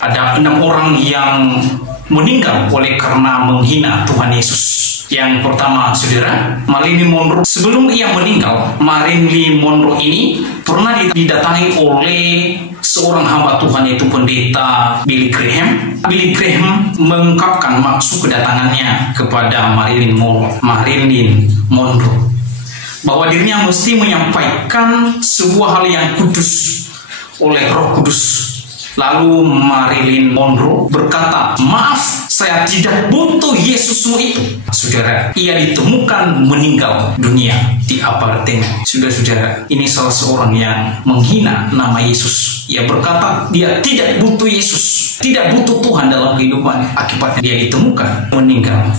Ada 6 orang yang meninggal oleh karena menghina Tuhan Yesus. Yang pertama, saudara, Marilyn Monroe. Sebelum ia meninggal, Marilyn Monroe ini pernah didatangi oleh seorang hamba Tuhan, yaitu pendeta Billy Graham. Billy Graham mengungkapkan maksud kedatangannya kepada Marilyn Monroe bahwa dirinya mesti menyampaikan sebuah hal yang kudus oleh Roh Kudus. Lalu Marilyn Monroe berkata, "Maaf, saya tidak butuh Yesusmu itu." Saudara, ia ditemukan meninggal dunia di apartemen. Saudara-saudara, ini salah seorang yang menghina nama Yesus. Ia berkata dia tidak butuh Yesus, tidak butuh Tuhan dalam kehidupannya. Akibatnya dia ditemukan meninggal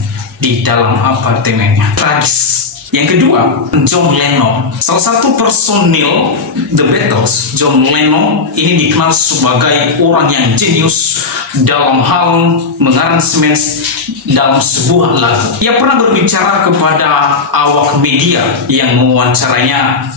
di dalam apartemennya. Tragis. Yang kedua, John Lennon. Salah satu personil The Beatles, John Lennon ini dikenal sebagai orang yang jenius dalam hal mengaransemen dalam sebuah lagu. Ia pernah berbicara kepada awak media yang mewawancaranya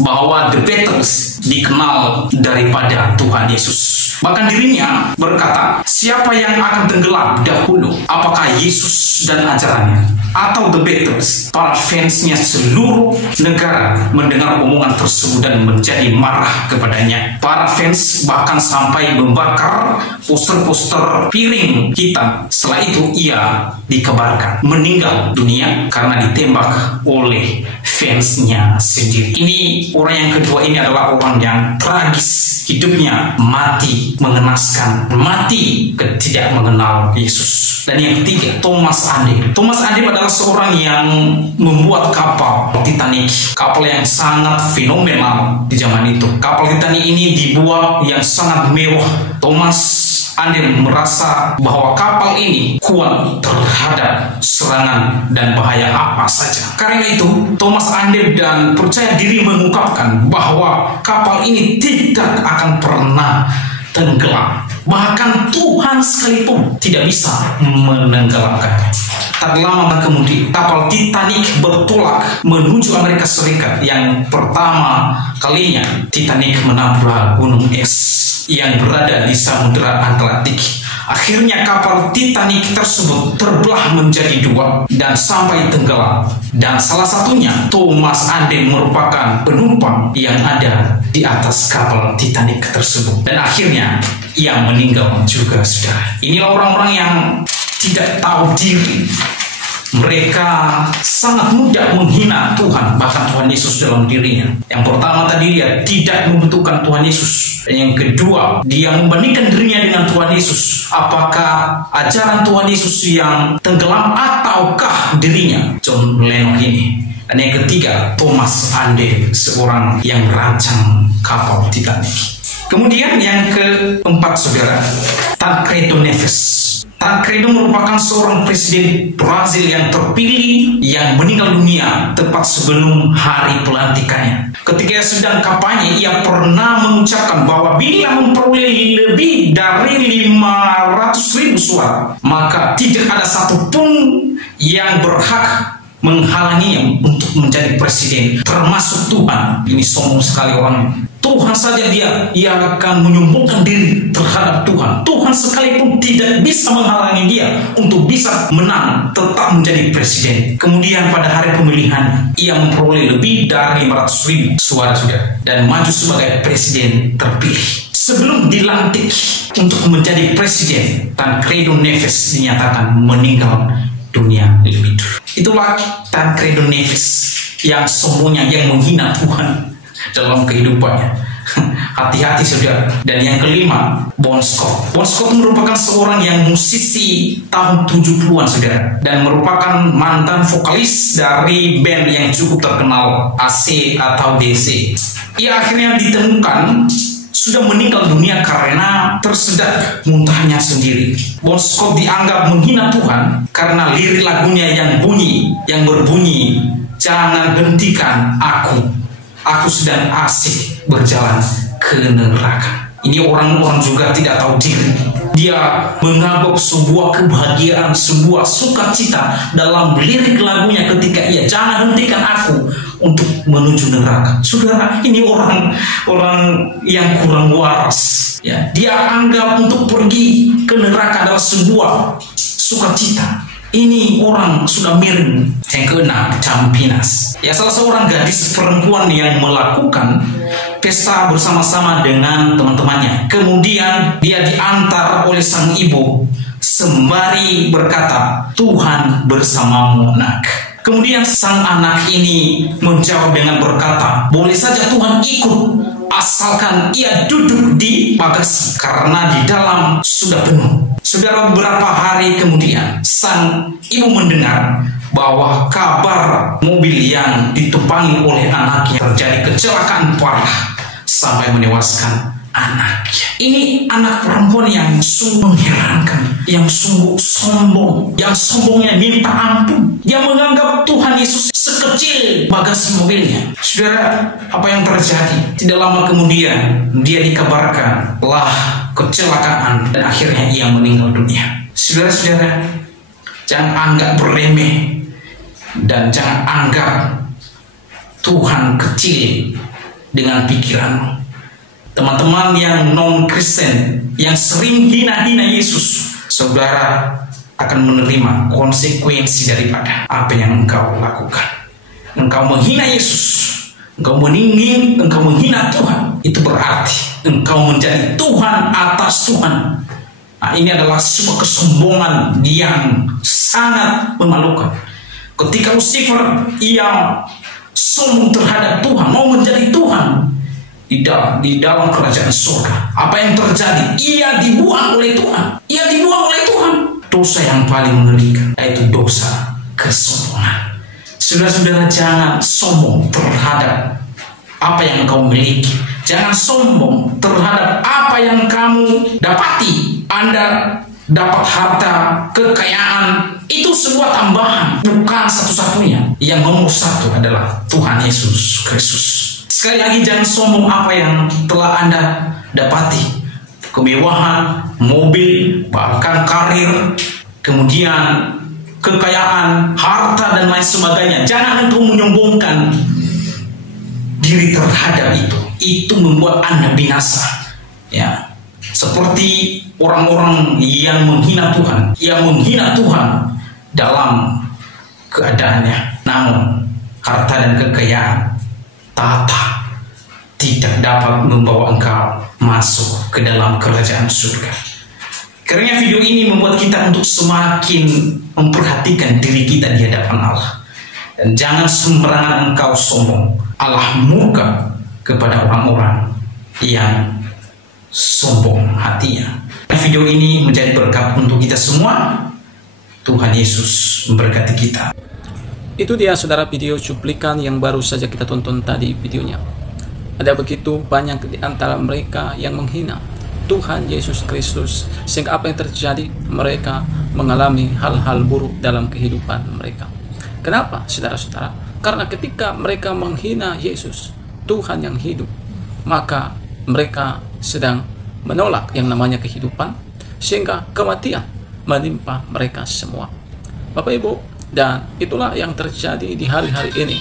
bahwa The Beatles dikenal daripada Tuhan Yesus. Bahkan dirinya berkata, siapa yang akan tenggelam dahulu? Apakah Yesus dan ajarannya? Atau The Beatles? Para fansnya seluruh negara mendengar omongan tersebut dan menjadi marah kepadanya. Para fans bahkan sampai membakar poster-poster piring hitam. Setelah itu ia dikabarkan meninggal dunia karena ditembak oleh fansnya sendiri. Ini orang yang kedua ini adalah orang yang tragis. Hidupnya mati mengenaskan, mati tidak mengenal Yesus. Dan yang ketiga, Thomas Andel. Thomas Andel adalah seorang yang membuat kapal Titanic, kapal yang sangat fenomenal di zaman itu. Kapal Titanic ini dibuat yang sangat mewah. Thomas Andel merasa bahwa kapal ini kuat terhadap serangan dan bahaya apa saja. Karena itu, Thomas Andel dan percaya diri mengungkapkan bahwa kapal ini tidak akan pernah tenggelam. Bahkan Tuhan sekalipun tidak bisa menenggelamkan. Tak lama kemudian, kapal Titanic bertolak menuju Amerika Serikat. Yang pertama kalinya Titanic menabrak gunung es yang berada di Samudra Atlantik. Akhirnya kapal Titanic tersebut terbelah menjadi 2 dan sampai tenggelam. Dan salah satunya Thomas Andel merupakan penumpang yang ada di atas kapal Titanic tersebut. Dan akhirnya ia meninggal juga, saudara. Inilah orang-orang yang tidak tahu diri. Mereka sangat mudah menghina Tuhan, bahkan Tuhan Yesus dalam dirinya. Yang pertama tadi, dia tidak membutuhkan Tuhan Yesus. Dan yang kedua, dia membandingkan dirinya dengan Tuhan Yesus. Apakah ajaran Tuhan Yesus yang tenggelam ataukah dirinya, John Lennon ini. Dan yang ketiga, Thomas Andel, seorang yang merancang kapal Titanic. Kemudian yang keempat, saudara, Tancredo Neves. Tancredo merupakan seorang presiden Brazil yang terpilih yang meninggal dunia tepat sebelum hari pelantikannya. Ketika sedang kampanye, ia pernah mengucapkan bahwa bila memperoleh lebih dari 500.000 suara, maka tidak ada satupun yang berhak menghalanginya untuk menjadi presiden, termasuk Tuhan. Ini sombong sekali orangnya. Tuhan saja ia akan menyombongkan diri terhadap Tuhan. Tuhan sekalipun tidak bisa menghalangi dia untuk bisa menang, tetap menjadi presiden. Kemudian pada hari pemilihan, ia memperoleh lebih dari 500.000 suara sudah dan maju sebagai presiden terpilih. Sebelum dilantik untuk menjadi presiden, Tancredo Neves dinyatakan meninggal dunia lebih dulu. Itulah Tancredo Neves yang sombongnya, yang menghina Tuhan dalam kehidupannya. Hati-hati, saudara. Dan yang kelima, Bon Scott. Bon Scott merupakan seorang yang musisi tahun 70-an, saudara, dan merupakan mantan vokalis dari band yang cukup terkenal, AC atau DC. Ia akhirnya ditemukan sudah meninggal dunia karena tersedak muntahnya sendiri. Bon Scott dianggap menghina Tuhan karena lirik lagunya yang berbunyi, "Jangan hentikan aku sedang asik berjalan ke neraka." Ini orang-orang juga tidak tahu diri. Dia menganggap sebuah kebahagiaan, sebuah sukacita dalam lirik lagunya ketika ia, "Jangan hentikan untuk menuju neraka. Saudara, ini orang yang kurang waras. Ya, dia anggap untuk pergi ke neraka adalah sebuah sukacita. Ini orang sudah miring. Yang keenam, Campinas. Ya, salah seorang gadis perempuan yang melakukan pesta bersama-sama dengan teman-temannya. Kemudian dia diantar oleh sang ibu sembari berkata, "Tuhan bersamamu, nak." Kemudian sang anak ini menjawab dengan berkata, "Boleh saja Tuhan ikut, asalkan ia duduk di bagasi, karena di dalam sudah penuh." Saudara, beberapa hari kemudian sang ibu mendengar bahwa kabar mobil yang ditumpangi oleh anaknya terjadi kecelakaan parah sampai menewaskan anaknya. Ini anak perempuan yang sungguh mengherankan, yang sungguh sombong, yang sombongnya minta ampun. Dia menganggap Tuhan Yesus sekecil bagasi mobilnya. Saudara, apa yang terjadi? Tidak lama kemudian dia dikabarkan telah kecelakaan dan akhirnya ia meninggal dunia. Saudara-saudara, jangan anggap remeh dan jangan anggap Tuhan kecil dengan pikiranmu. Teman-teman yang non-Kristen, yang sering hina-hina Yesus, saudara akan menerima konsekuensi daripada apa yang engkau lakukan. Engkau menghina Yesus, engkau menghina Tuhan, itu berarti engkau menjadi Tuhan atas Tuhan. Nah, ini adalah sebuah kesombongan yang sangat memalukan. Ketika Lucifer ia sombong terhadap Tuhan, mau menjadi Tuhan di dalam kerajaan surga, apa yang terjadi? Ia dibuang oleh Tuhan. Ia dibuang oleh Tuhan. Dosa yang paling mengerikan yaitu dosa kesombongan. Saudara-saudara, jangan sombong terhadap apa yang kau miliki. Jangan sombong terhadap apa yang kamu dapati. Anda dapat harta, kekayaan, itu sebuah tambahan, bukan satu-satunya. Yang nomor satu adalah Tuhan Yesus Kristus. Sekali lagi, jangan sombong apa yang telah Anda dapati. Kemewahan, mobil, bahkan karir, kemudian kekayaan, harta, dan lain sebagainya. Jangan engkau menyombongkan diri terhadap itu. Itu membuat Anda binasa. Ya, seperti orang-orang yang menghina Tuhan, dalam keadaannya. Namun, harta dan kekayaan tata tidak dapat membawa engkau masuk ke dalam kerajaan surga. Karena video ini membuat kita untuk semakin memperhatikan diri kita di hadapan Allah. Dan jangan sembarangan engkau sombong. Allah murka kepada orang-orang yang sombong hatinya. Video ini menjadi berkat untuk kita semua. Tuhan Yesus memberkati kita. Itu dia saudara video cuplikan yang baru saja kita tonton tadi videonya. Ada begitu banyak di antara mereka yang menghina Tuhan Yesus Kristus, sehingga apa yang terjadi? Mereka mengalami hal-hal buruk dalam kehidupan mereka. Kenapa saudara-saudara? Karena ketika mereka menghina Yesus, Tuhan yang hidup, maka mereka sedang menolak yang namanya kehidupan, sehingga kematian menimpa mereka semua. Bapak Ibu, dan itulah yang terjadi di hari-hari ini,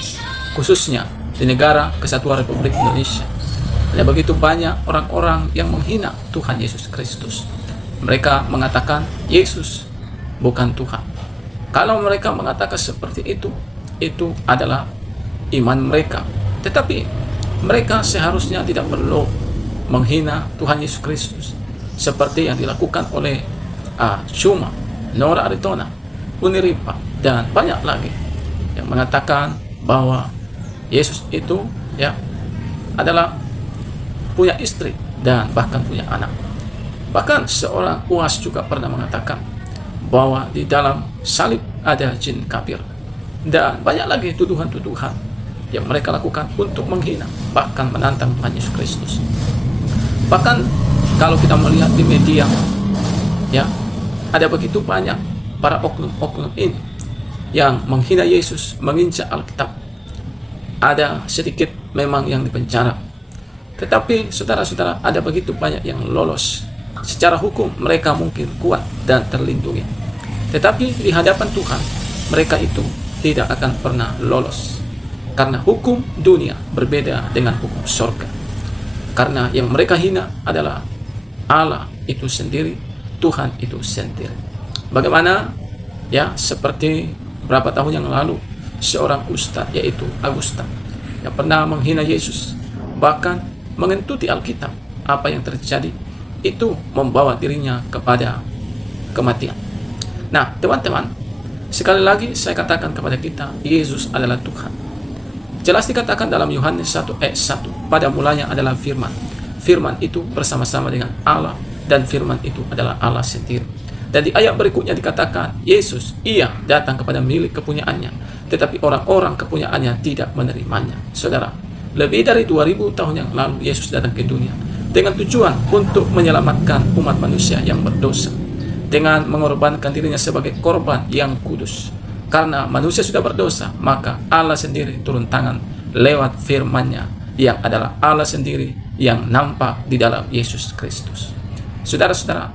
khususnya di negara Kesatuan Republik Indonesia. Ada begitu banyak orang-orang yang menghina Tuhan Yesus Kristus. Mereka mengatakan Yesus bukan Tuhan. Kalau mereka mengatakan seperti itu adalah iman mereka. Tetapi mereka seharusnya tidak perlu menghina Tuhan Yesus Kristus seperti yang dilakukan oleh Cuma, Nora Aritona, Uniripa, dan banyak lagi yang mengatakan bahwa Yesus itu adalah punya istri dan bahkan punya anak. Bahkan seorang UAS juga pernah mengatakan bahwa di dalam salib ada jin kafir, dan banyak lagi tuduhan-tuduhan yang mereka lakukan untuk menghina bahkan menantang Tuhan Yesus Kristus. Bahkan kalau kita melihat di media, ada begitu banyak para oknum-oknum ini yang menghina Yesus, menginjak Alkitab. Ada sedikit memang yang dipenjara, tetapi saudara-saudara, ada begitu banyak yang lolos. Secara hukum mereka mungkin kuat dan terlindungi, tetapi di hadapan Tuhan mereka itu tidak akan pernah lolos. Karena hukum dunia berbeda dengan hukum surga. Karena yang mereka hina adalah Allah itu sendiri, Tuhan itu sendiri. Bagaimana ya, seperti berapa tahun yang lalu seorang ustadz yaitu Augustan yang pernah menghina Yesus, bahkan mengentuti Alkitab. Apa yang terjadi itu membawa dirinya kepada kematian. Nah teman-teman, sekali lagi saya katakan kepada kita, Yesus adalah Tuhan. Jelas dikatakan dalam Yohanes 1 ayat 1, pada mulanya adalah firman. Firman itu bersama-sama dengan Allah, dan firman itu adalah Allah sendiri. Dan di ayat berikutnya dikatakan, Yesus, ia datang kepada milik kepunyaannya, tetapi orang-orang kepunyaannya tidak menerimanya. Saudara, lebih dari 2000 tahun yang lalu Yesus datang ke dunia dengan tujuan untuk menyelamatkan umat manusia yang berdosa, dengan mengorbankan dirinya sebagai korban yang kudus. Karena manusia sudah berdosa, maka Allah sendiri turun tangan lewat firman-Nya, yang adalah Allah sendiri yang nampak di dalam Yesus Kristus. Saudara-saudara,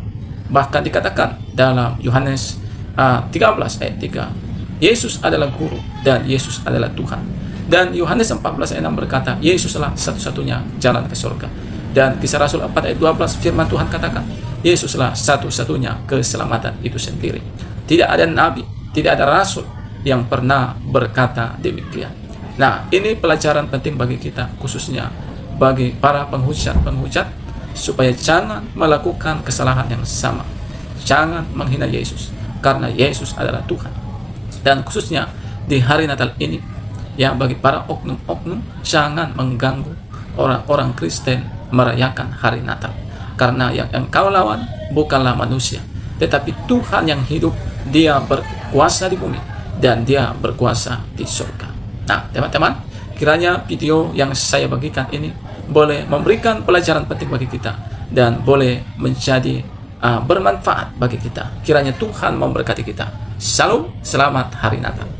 bahkan dikatakan dalam Yohanes 13 ayat 3, Yesus adalah guru dan Yesus adalah Tuhan. Dan Yohanes 14 ayat 6 berkata, Yesuslah satu-satunya jalan ke surga. Dan Kisah Rasul 4 ayat 12 firman Tuhan katakan, Yesuslah satu-satunya keselamatan itu sendiri. Tidak ada nabi, tidak ada rasul yang pernah berkata demikian. Nah, ini pelajaran penting bagi kita, khususnya bagi para penghujat, supaya jangan melakukan kesalahan yang sama. Jangan menghina Yesus, karena Yesus adalah Tuhan. Dan khususnya di hari Natal ini, ya, bagi para oknum-oknum, jangan mengganggu orang-orang Kristen merayakan hari Natal. Karena yang engkau lawan bukanlah manusia, tetapi Tuhan yang hidup. Dia berkuasa di bumi dan Dia berkuasa di surga. Nah teman-teman, kiranya video yang saya bagikan ini boleh memberikan pelajaran penting bagi kita, dan boleh menjadi bermanfaat bagi kita. Kiranya Tuhan memberkati kita. Shalom, selamat hari Natal.